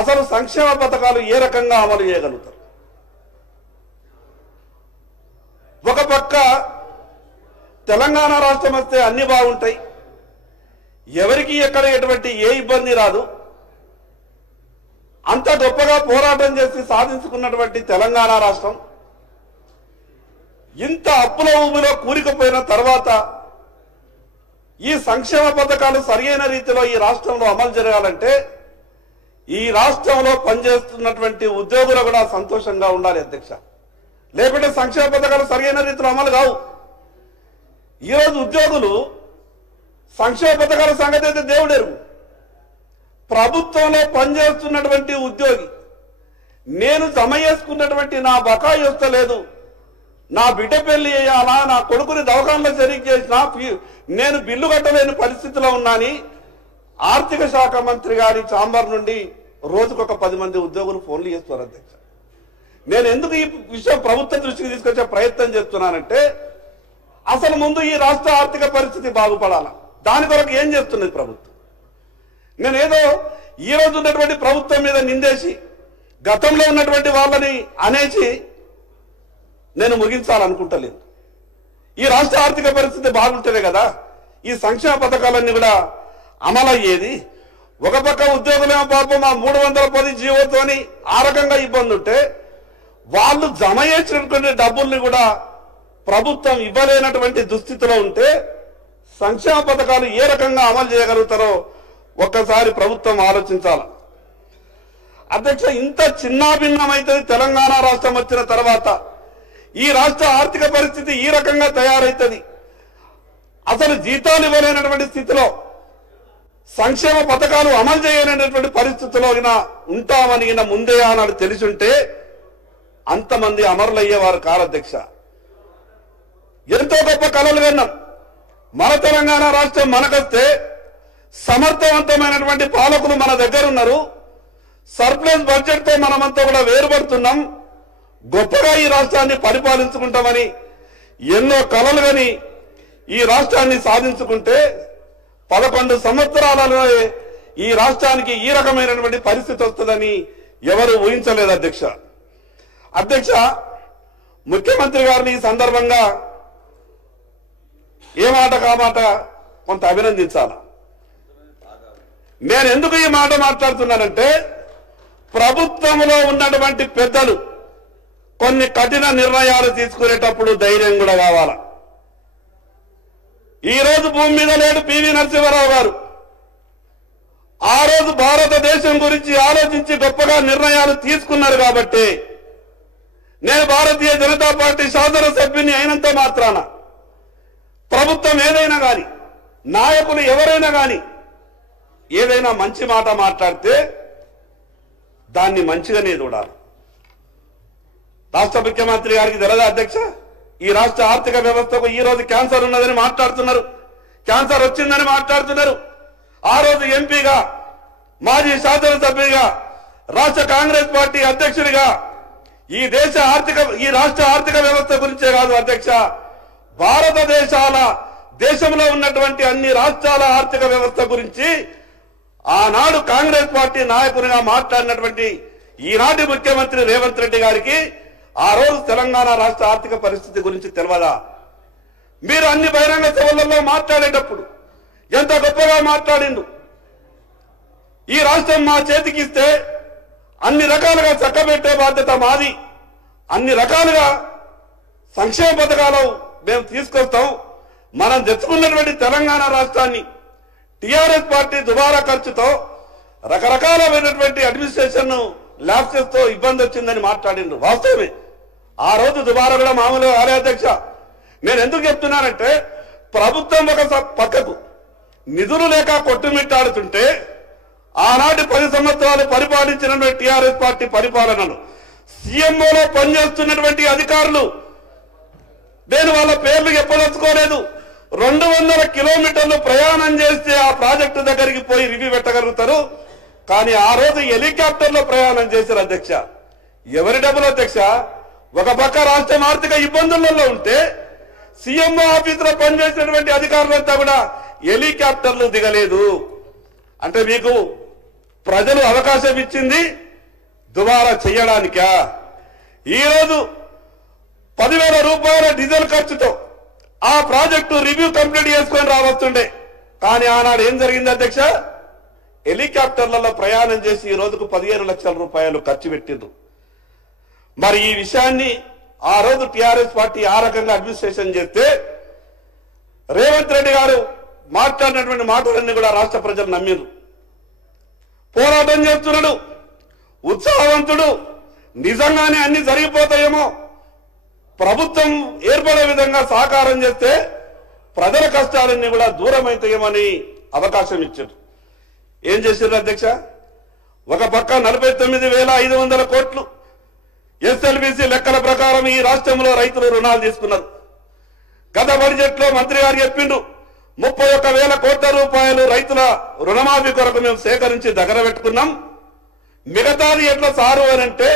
అసలు సంక్షేమ పథకాలు ఏ రకంగా అమలు చేయగలుగుతారు? ఒక పక్క తెలంగాణ రాష్ట్రం వస్తే అన్ని బాగుంటాయి, ఎవరికి ఎక్కడ ఎటువంటి ఏ ఇబ్బంది రాదు, అంత గొప్పగా పోరాటం చేసి సాధించుకున్నటువంటి తెలంగాణ రాష్ట్రం ఇంత అప్పుల ఊబిలో కూరుకుపోయిన తర్వాత ఈ సంక్షేమ పథకాలు సరైన రీతిలో ఈ రాష్ట్రంలో అమలు జరగాలంటే ఈ రాష్ట్రంలో పనిచేస్తున్నటువంటి ఉద్యోగులు కూడా సంతోషంగా ఉండాలి అధ్యక్ష. లేకుంటే సంక్షేమ పథకాలు సరైన రీతిలో అమలు కావు. ఈరోజు ఉద్యోగులు సంక్షేమ పథకాల సంగతి అయితే దేవుడెరుగు. ప్రభుత్వంలో పనిచేస్తున్నటువంటి ఉద్యోగి నేను జమ చేసుకున్నటువంటి నా బకాయి వస్తలేదు, నా బిడ్డ పెళ్లి చేయాలా, నా కొడుకుని దవాఖానలో చేరిక చేసినా నేను బిల్లు కట్టలేని పరిస్థితిలో ఉన్నాని ఆర్థిక శాఖ మంత్రి గారి ఛాంబర్ నుండి రోజుకొక 10 మంది ఉద్యోగులు ఫోన్లు చేస్తున్నారు అధ్యక్ష. నేను ఎందుకు ఈ విషయం ప్రభుత్వం దృష్టికి తీసుకొచ్చే ప్రయత్నం చేస్తున్నానంటే అసలు ముందు ఈ రాష్ట్ర ఆర్థిక పరిస్థితి బాగుపడాలా, దాని కొరకు ఏం చేస్తున్నది ప్రభుత్వం. నేనేదో ఈ రోజు ఉన్నటువంటి ప్రభుత్వం మీద నిందేసి గతంలో ఉన్నటువంటి వాళ్ళని అనేసి నేను ముగించాలనుకుంటలేదు. ఈ రాష్ట్ర ఆర్థిక పరిస్థితి బాగుంటేనే కదా ఈ సంక్షేమ పథకాలన్నీ కూడా అమలయ్యేది. ఒక పక్క ఉద్యోగులేమో పాపం ఆ 310 జీవోతోని ఆ రకంగా ఇబ్బంది ఉంటే వాళ్ళు జమ చేసినటువంటి డబ్బుల్ని కూడా ప్రభుత్వం ఇవ్వలేనటువంటి దుస్థితిలో ఉంటే సంక్షేమ పథకాలు ఏ రకంగా అమలు చేయగలుగుతారో ఒక్కసారి ప్రభుత్వం ఆలోచించాలి అధ్యక్ష. ఇంత చిన్నాభిన్నమైతుంది తెలంగాణ రాష్ట్రం వచ్చిన తర్వాత. ఈ రాష్ట్ర ఆర్థిక పరిస్థితి ఈ రకంగా తయారైతుంది. అసలు జీతాలు ఇవ్వలేనటువంటి స్థితిలో, సంక్షేమ పథకాలు అమలు చేయలేనటువంటి పరిస్థితిలో ఉంటామని ముందే ఆనాడు తెలిసుంటే అంతమంది అమరులయ్యేవారు కాదు అధ్యక్ష. ఎంతో గొప్ప కలలు కన్నాం. మన తెలంగాణ రాష్ట్రం మనకొస్తే సమర్థవంతమైనటువంటి పాలకులు మన దగ్గర ఉన్నారు. సర్ప్లస్ బడ్జెట్ తో మనమంతా కూడా వేరుపడుతున్నాం. గొప్పగా ఈ రాష్ట్రాన్ని పరిపాలించుకుంటామని ఎన్నో కలలు కని ఈ రాష్ట్రాన్ని సాధించుకుంటే 11 సంవత్సరాలలో ఈ రాష్ట్రానికి ఈ రకమైనటువంటి పరిస్థితి వస్తుందని ఎవరు ఊహించలేదు అధ్యక్ష. అధ్యక్ష, ముఖ్యమంత్రి గారిని ఈ సందర్భంగా ఏ మాట కామాట కొంత అభినందించాలి. నేను ఎందుకు ఈ మాట మాట్లాడుతున్నానంటే ప్రభుత్వంలో ఉన్నటువంటి పెద్దలు కొన్ని కఠిన నిర్ణయాలు తీసుకునేటప్పుడు ధైర్యం కూడా కావాలా. ఈ రోజు భూమి మీద లేడు పివి నరసింహారావు గారు. ఆ రోజు భారతదేశం గురించి ఆలోచించి గొప్పగా నిర్ణయాలు తీసుకున్నారు కాబట్టి నేను భారతీయ జనతా పార్టీ శాసనసభ్యుని అయినంత మాత్రాన ప్రభుత్వం ఏదైనా కానీ, నాయకులు ఎవరైనా కానీ ఏదైనా మంచి మాట మాట్లాడితే దాన్ని మంచిగానే చూడాలి. రాష్ట్ర ముఖ్యమంత్రి గారికి తెలదా అధ్యక్ష, ఈ రాష్ట్ర ఆర్థిక వ్యవస్థకు ఈ రోజు క్యాన్సర్ ఉన్నదని మాట్లాడుతున్నారు, క్యాన్సర్ వచ్చిందని మాట్లాడుతున్నారు. ఆ రోజు ఎంపీగా, మాజీ శాసనసభ్యుడిగా, రాష్ట్ర కాంగ్రెస్ పార్టీ అధ్యక్షుడిగా ఈ రాష్ట్ర ఆర్థిక వ్యవస్థ గురించే కాదు అధ్యక్ష, దేశంలో ఉన్నటువంటి అన్ని రాష్ట్రాల ఆర్థిక వ్యవస్థ గురించి ఆనాడు కాంగ్రెస్ పార్టీ నాయకునిగా మాట్లాడినటువంటి ఈనాటి ముఖ్యమంత్రి రేవంత్ రెడ్డి గారికి ఆ రోజు తెలంగాణ రాష్ట్ర ఆర్థిక పరిస్థితి గురించి తెలియదా? మీరు అన్ని బహిరంగ సభలలో మాట్లాడేటప్పుడు ఎంత గొప్పగా మాట్లాడిండు. ఈ రాష్ట్రం మా చేతికి ఇస్తే అన్ని రకాలుగా చక్కబెట్టే బాధ్యత మాది, అన్ని రకాలుగా సంక్షేమ పథకాలు మేము తీసుకొస్తాం. మనం తెచ్చుకున్నటువంటి తెలంగాణ రాష్ట్రాన్ని టిఆర్ఎస్ పార్టీ దుబారా ఖర్చుతో రకరకాలమైనటువంటి అడ్మినిస్ట్రేషన్ ల్యాబ్సెస్ తో ఇబ్బంది వచ్చిందని మాట్లాడిండ్రు. వాస్తవమే, ఆ రోజు దుబారా కూడా మామూలుగా కాలే అధ్యక్ష. నేను ఎందుకు చెప్తున్నానంటే ప్రభుత్వం ఒక పక్కకు నిధులు లేక కొట్టుమిట్టాడుతుంటే ఆనాటి 10 సంవత్సరాలు పరిపాలించినటువంటి టిఆర్ఎస్ పార్టీ పరిపాలనను సీఎంఓలో పనిచేస్తున్నటువంటి అధికారులు, నేను వాళ్ళ పేర్లు చెప్పదలుచుకోలేదు, 200 కిలోమీటర్లు ప్రయాణం చేస్తే ఆ ప్రాజెక్టు దగ్గరికి పోయి రివ్యూ పెట్టగలుగుతారు. కానీ ఆ రోజు హెలికాప్టర్లో ప్రయాణం చేశారు అధ్యక్ష. ఎవరి డబ్బులు అధ్యక్ష? ఒక పక్క రాష్ట్రం ఆర్థిక ఇబ్బందులలో ఉంటే సీఎంఓ ఆఫీసులో పనిచేసినటువంటి అధికారులంతా కూడా హెలికాప్టర్లు దిగలేదు. అంటే మీకు ప్రజలు అవకాశం ఇచ్చింది దుబారా చేయడానికా? ఈరోజు 10,000 రూపాయల డీజిల్ ఖర్చుతో ఆ ప్రాజెక్టు రివ్యూ కంప్లీట్ చేసుకొని రావస్తుండే. కానీ ఆనాడు ఏం జరిగింది అధ్యక్ష? హెలికాప్టర్లలో ప్రయాణం చేసి ఈ రోజుకు 15 లక్షల రూపాయలు ఖర్చు పెట్టిండ్రు. మరి ఈ విషయాన్ని ఆ రోజు టిఆర్ఎస్ పార్టీ ఆ రకంగా అడ్మినిస్ట్రేషన్ చేస్తే రేవంత్ రెడ్డి గారు మాట్లాడినటువంటి మాటలన్నీ కూడా రాష్ట్ర ప్రజలు నమ్మిండ్రు. పోరాటం చేస్తున్నాడు, ఉత్సాహవంతుడు, నిజంగానే అన్ని జరిగిపోతాయేమో, ప్రభుత్వం ఏర్పడే విధంగా సహకారం చేస్తే ప్రజల కష్టాలన్నీ కూడా దూరం అవుతాయేమని అవకాశం ఇచ్చారు. ఏం చేశారు అధ్యక్ష? ఒక పక్క 49,500 కోట్లు ఎస్ఎల్బిసి లెక్కల ప్రకారం ఈ రాష్ట్రంలో రైతులు రుణాలు తీసుకున్నారు. గత బడ్జెట్ లో మంత్రి గారు చెప్పిండు 31,000 కోట్ల రూపాయలు రైతుల రుణమాఫీ కొరకు మేము సేకరించి దగ్గర పెట్టుకున్నాం. మిగతాది ఎట్లా సారు అని అంటే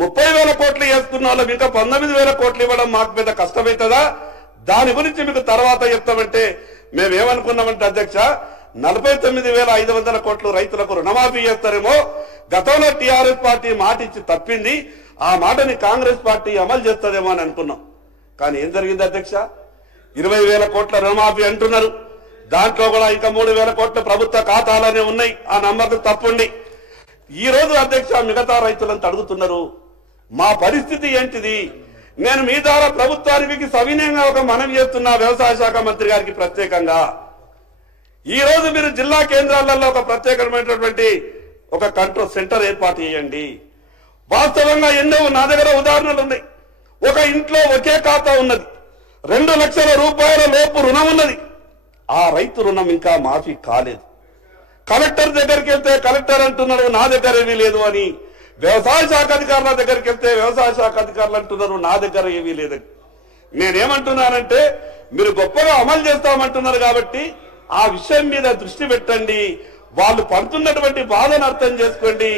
30,000 కోట్లు వేసుకున్న వాళ్ళం ఇంకా 19,000 కోట్లు ఇవ్వడం మాకు పెద్ద కష్టమవుతుందా? దాని గురించి మీకు తర్వాత చెప్తామంటే మేమేమనుకున్నామంటే అధ్యక్ష 49,500 కోట్లు రైతులకు రుణమాఫీ చేస్తారేమో. గతంలో టిఆర్ఎస్ పార్టీ మాట ఇచ్చి తప్పింది, ఆ మాటని కాంగ్రెస్ పార్టీ అమలు చేస్తుందేమో అని అనుకున్నాం. కానీ ఏం జరిగింది అధ్యక్ష? 20,000 కోట్ల రుణమాఫీ అంటున్నారు. దాంట్లో కూడా ఇంకా 3,000 కోట్ల ప్రభుత్వ ఖాతాలనే ఉన్నాయి. ఆ నమ్మకం తప్పుండి ఈ రోజు అధ్యక్ష మిగతా రైతులంతా అడుగుతున్నారు, మా పరిస్థితి ఏంటిది? నేను మీ ద్వారా ప్రభుత్వానికి సవినయంగా ఒక మనవి చేస్తున్నా, వ్యవసాయ శాఖ మంత్రి గారికి ప్రత్యేకంగా. ఈ రోజు మీరు జిల్లా కేంద్రాలలో ఒక ప్రత్యేకమైనటువంటి ఒక కంట్రోల్ సెంటర్ ఏర్పాటు చేయండి. వాస్తవంగా ఎన్నో నా దగ్గర ఉదాహరణలు ఉన్నాయి. ఒక ఇంట్లో ఒకే ఖాతా ఉన్నది, 2 లక్షల రూపాయల లోపు రుణం ఉన్నది. ఆ రైతు రుణం ఇంకా మాఫీ కాలేదు. కలెక్టర్ దగ్గరికి వెళ్తే కలెక్టర్ అంటున్నారు నా దగ్గర ఏమీ లేదు అని. వ్యవసాయ శాఖ అధికారుల దగ్గరికి వెళ్తే వ్యవసాయ శాఖ అధికారులు అంటున్నారు నా దగ్గర ఏమీ లేదని. నేనేమంటున్నానంటే మీరు గొప్పగా అమలు చేస్తామంటున్నారు కాబట్టి ఆ విషయం మీద దృష్టి పెట్టండి, వాళ్ళు పడుతున్నటువంటి బాధను అర్థం చేసుకోండి.